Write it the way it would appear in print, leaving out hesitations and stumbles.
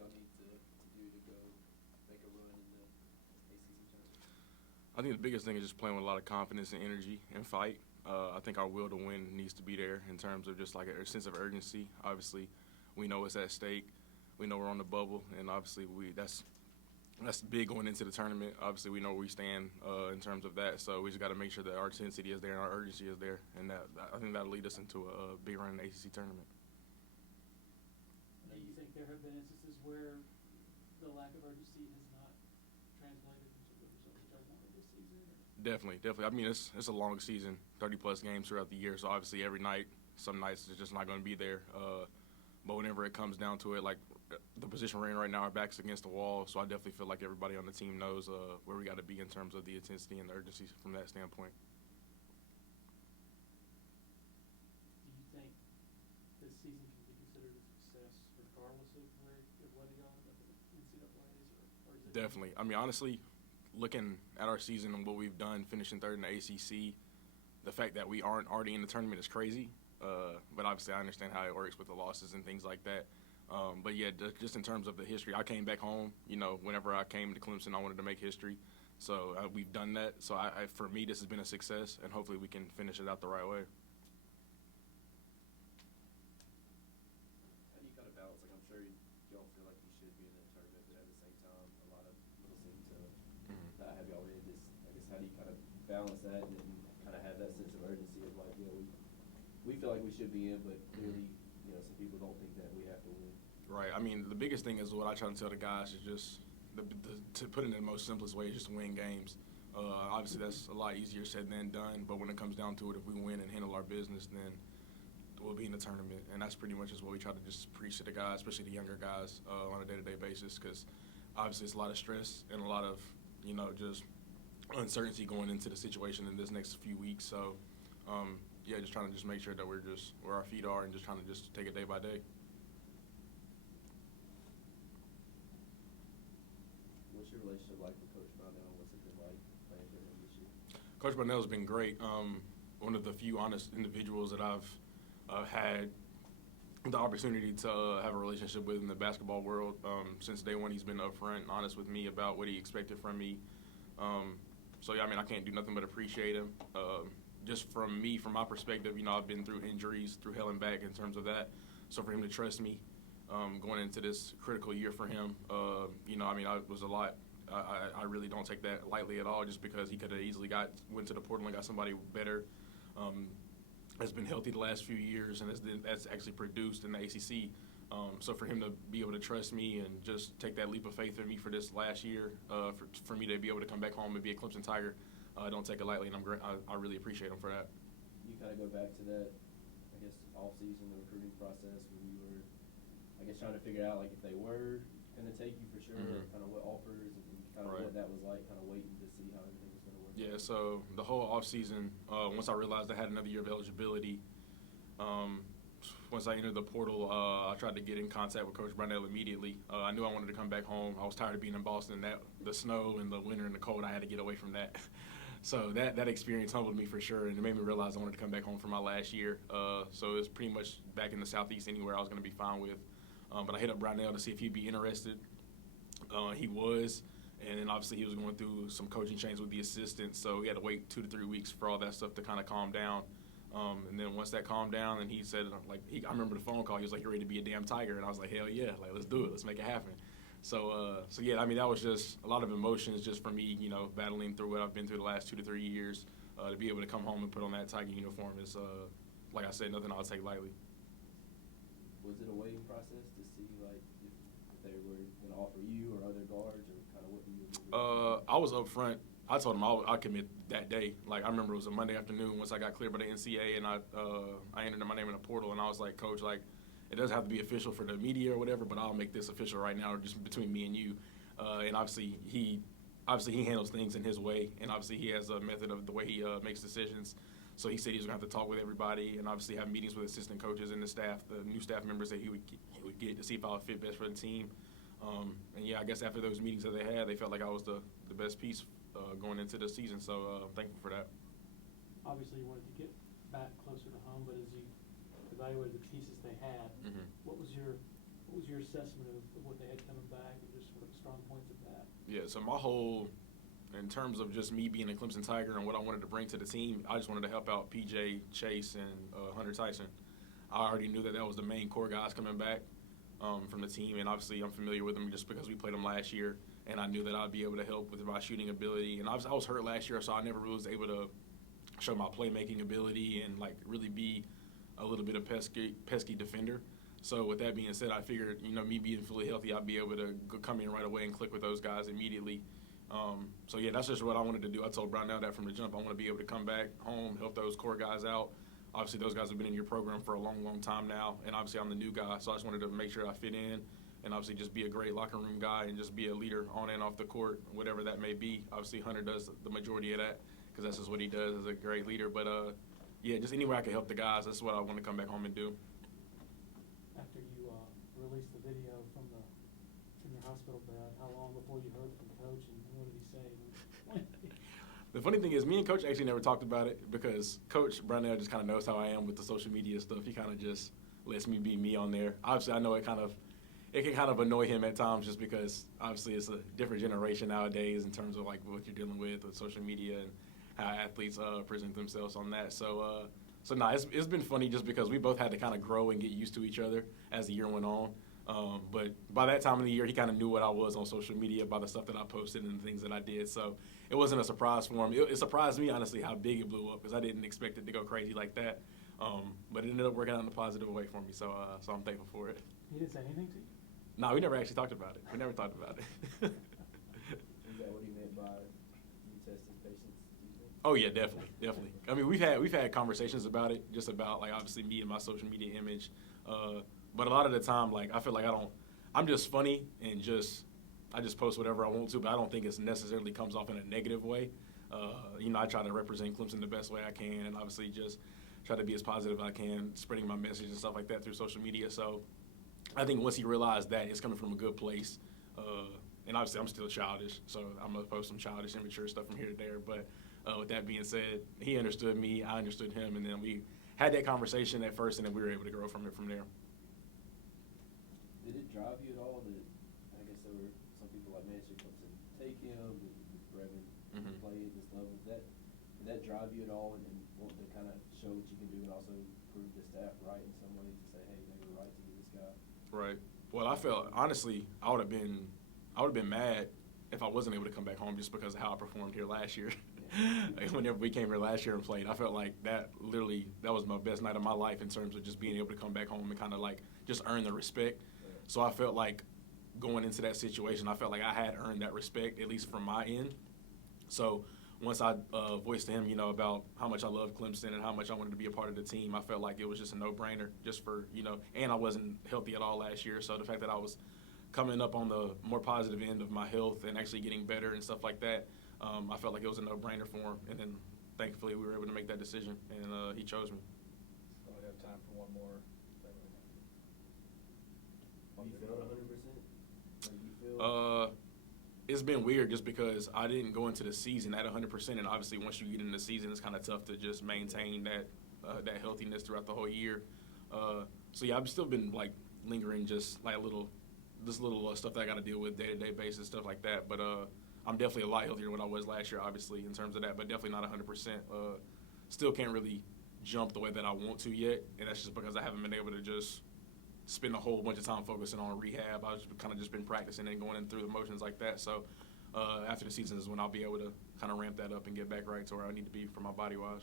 y'all need to do to go make a run in the ACC tournament? I think the biggest thing is just playing with a lot of confidence and energy and fight. I think our will to win needs to be there in terms of just like a sense of urgency. Obviously, we know it's at stake. We know we're on the bubble, and obviously that's big going into the tournament. Obviously, we know where we stand in terms of that. So we just got to make sure that our intensity is there and our urgency is there, and that I think that'll lead us into a big run in the ACC tournament. Do you think there have been instances where the lack of urgency has not translated into the results you guys wanted this season? Definitely. I mean, it's a long season, 30-plus games throughout the year. So obviously, every night, some nights it's just not going to be there. But whenever it comes down to it, like the position we're in right now, our back's against the wall. So I definitely feel like everybody on the team knows where we got to be in terms of the intensity and the urgency from that standpoint. Do you think this season can be considered a success regardless of whether y'all end up at the NCAAs or is it? Definitely. I mean, honestly, looking at our season and what we've done, finishing third in the ACC, the fact that we aren't already in the tournament is crazy. But obviously, I understand how it works with the losses and things like that. But yeah, just in terms of the history, I came back home. You know, whenever I came to Clemson, I wanted to make history. So we've done that. So for me, this has been a success, and hopefully we can finish it out the right way. How do you kind of balance? Like, I'm sure y'all feel like you should be in that tournament, but at the same time, a lot of people seem to not have y'all in. I guess, how do you kind of balance that and kind of have that sense of urgency of like, you know, we feel like we should be in, but clearly, you know, some people don't think that we have to win. Right. I mean, the biggest thing is what I try to tell the guys is just to put it in the most simplest way is just win games. Obviously, that's a lot easier said than done, but when it comes down to it, if we win and handle our business, then we'll be in the tournament. And that's pretty much just what we try to just preach to the guys, especially the younger guys, on a day-to-day basis, because obviously it's a lot of stress and a lot of, you know, just uncertainty going into the situation in this next few weeks. So, yeah, just trying to just make sure that we're just where our feet are and just trying to just take it day by day. What's your relationship like with Coach Brownell? What's it been like playing for him this year? Coach Brownell has been great. One of the few honest individuals that I've had the opportunity to have a relationship with in the basketball world. Since day one, he's been upfront and honest with me about what he expected from me. So, yeah, I mean, I can't do nothing but appreciate him. Just from my perspective, you know, I've been through injuries, through hell and back in terms of that. So for him to trust me going into this critical year for him, you know, I mean, it was a lot. I really don't take that lightly at all, just because he could have easily went to the portal and got somebody better. Has been healthy the last few years and that's actually produced in the ACC. So for him to be able to trust me and just take that leap of faith in me for this last year, for me to be able to come back home and be a Clemson Tiger, I don't take it lightly, and I really appreciate him for that. You kind of go back to that, I guess, off-season, the recruiting process when you were, I guess, trying to figure out, like, if they were going to take you for sure, kind of what offers and kind of what that was like, kind of waiting to see how everything was going to work. Yeah, so the whole off-season, once I realized I had another year of eligibility, once I entered the portal, I tried to get in contact with Coach Brownell immediately. I knew I wanted to come back home. I was tired of being in Boston, the snow and the winter and the cold. I had to get away from that. So that experience humbled me for sure, and it made me realize I wanted to come back home for my last year. So it was pretty much back in the Southeast anywhere I was going to be fine with. But I hit up Brownell to see if he'd be interested. He was, and then obviously he was going through some coaching changes with the assistants, so we had to wait 2 to 3 weeks for all that stuff to kind of calm down. And then once that calmed down, and he said, like, I remember the phone call. He was like, "You're ready to be a damn Tiger," and I was like, "Hell yeah! Like, let's do it. Let's make it happen." So yeah, I mean, that was just a lot of emotions just for me, you know, battling through what I've been through the last 2 to 3 years. To be able to come home and put on that Tiger uniform is, like I said, nothing I'll take lightly. Was it a waiting process to see, like, if they were going to offer you or other guards, or kind of what do you? I was up front. I told him I'd commit that day. Like, I remember it was a Monday afternoon once I got cleared by the NCAA, and I entered my name in the portal, and I was like, "Coach, like, it doesn't have to be official for the media or whatever, but I'll make this official right now, just between me and you." And obviously he handles things in his way, and obviously he has a method of the way he makes decisions. So he said he was going to have to talk with everybody and obviously have meetings with assistant coaches and the staff, the new staff members that he would get to see if I would fit best for the team. And yeah, I guess after those meetings that they had, they felt like I was the best piece going into the season. So I'm thankful for that. Obviously, you wanted to get back closer to home, but as you evaluated the pieces they had, what was what was your assessment of what they had coming back and just sort of strong points of that? Yeah, so my whole, in terms of just me being a Clemson Tiger and what I wanted to bring to the team, I just wanted to help out PJ, Chase, and Hunter Tyson. I already knew that was the main core guys coming back from the team, and obviously I'm familiar with them just because we played them last year, and I knew that I'd be able to help with my shooting ability. And I was hurt last year, so I never really was able to show my playmaking ability and like really be a little bit of pesky defender. So with that being said, I figured, me being fully healthy, I'd be able to come in right away and click with those guys immediately. So yeah, that's just what I wanted to do. I told Brownell that from the jump. I want to be able to come back home, help those core guys out. Obviously, those guys have been in your program for a long, long time now, and obviously I'm the new guy, so I just wanted to make sure I fit in and obviously just be a great locker room guy and just be a leader on and off the court, whatever that may be. Obviously, Hunter does the majority of that because that's just what he does as a great leader. But, yeah, just any way I can help the guys, that's what I want to come back home and do. After you released the video from your hospital bed, how long before you heard from Coach, and what did he say? The funny thing is, me and Coach actually never talked about it because Coach Brownell just kind of knows how I am with the social media stuff. He kind of just lets me be me on there. Obviously, I know it can kind of annoy him at times just because obviously it's a different generation nowadays in terms of like what you're dealing with social media and how athletes present themselves on that. So it's been funny just because we both had to kind of grow and get used to each other as the year went on. But by that time of the year, he kind of knew what I was on social media by the stuff that I posted and the things that I did. So it wasn't a surprise for him. It surprised me, honestly, how big it blew up because I didn't expect it to go crazy like that. But it ended up working out in a positive way for me. So I'm thankful for it. He didn't say anything to you? No, we never actually talked about it. We never talked about it. Is that what he meant by you tested patience, do you think? Oh yeah, definitely. I mean, we've had conversations about it, just about like obviously me and my social media image. But a lot of the time, like I feel like I'm just funny and I just post whatever I want to, but I don't think it necessarily comes off in a negative way. I try to represent Clemson the best way I can, and obviously just try to be as positive as I can, spreading my message and stuff like that through social media. So I think once he realized that it's coming from a good place, and obviously I'm still childish, so I'm gonna post some childish, immature stuff from here to there. But with that being said, he understood me, I understood him, and then we had that conversation at first, and then we were able to grow from it from there. Did it drive you at all that, I guess there were some people like, man, should Clemson take him, did Brevin play at this level? Did that drive you at all and want to kind of show what you can do and also prove the staff right in some ways to say, hey, they were right to get this guy? Right. Well, I felt, honestly, I would have been mad if I wasn't able to come back home just because of how I performed here last year. Whenever we came here last year and played, I felt like that was my best night of my life in terms of just being able to come back home and kind of like just earn the respect. So I felt like going into that situation, I felt like I had earned that respect, at least from my end. So once I voiced to him, about how much I love Clemson and how much I wanted to be a part of the team, I felt like it was just a no-brainer just for, and I wasn't healthy at all last year. So the fact that I was coming up on the more positive end of my health and actually getting better and stuff like that, I felt like it was a no-brainer for him. And then thankfully we were able to make that decision, and he chose me. So we have time for one more. You feel 100%? Like you feel? It's been weird just because I didn't go into the season at 100%, and obviously once you get into the season, it's kind of tough to just maintain that healthiness throughout the whole year. So yeah, I've still been like lingering, just like little stuff that I got to deal with day-to-day basis, stuff like that. But I'm definitely a lot healthier than what I was last year, obviously, in terms of that, but definitely not 100%. Still can't really jump the way that I want to yet, and that's just because I haven't been able to just spend a whole bunch of time focusing on rehab. I've kind of just been practicing and going in through the motions like that. So after the season is when I'll be able to kind of ramp that up and get back right to where I need to be for my body-wise.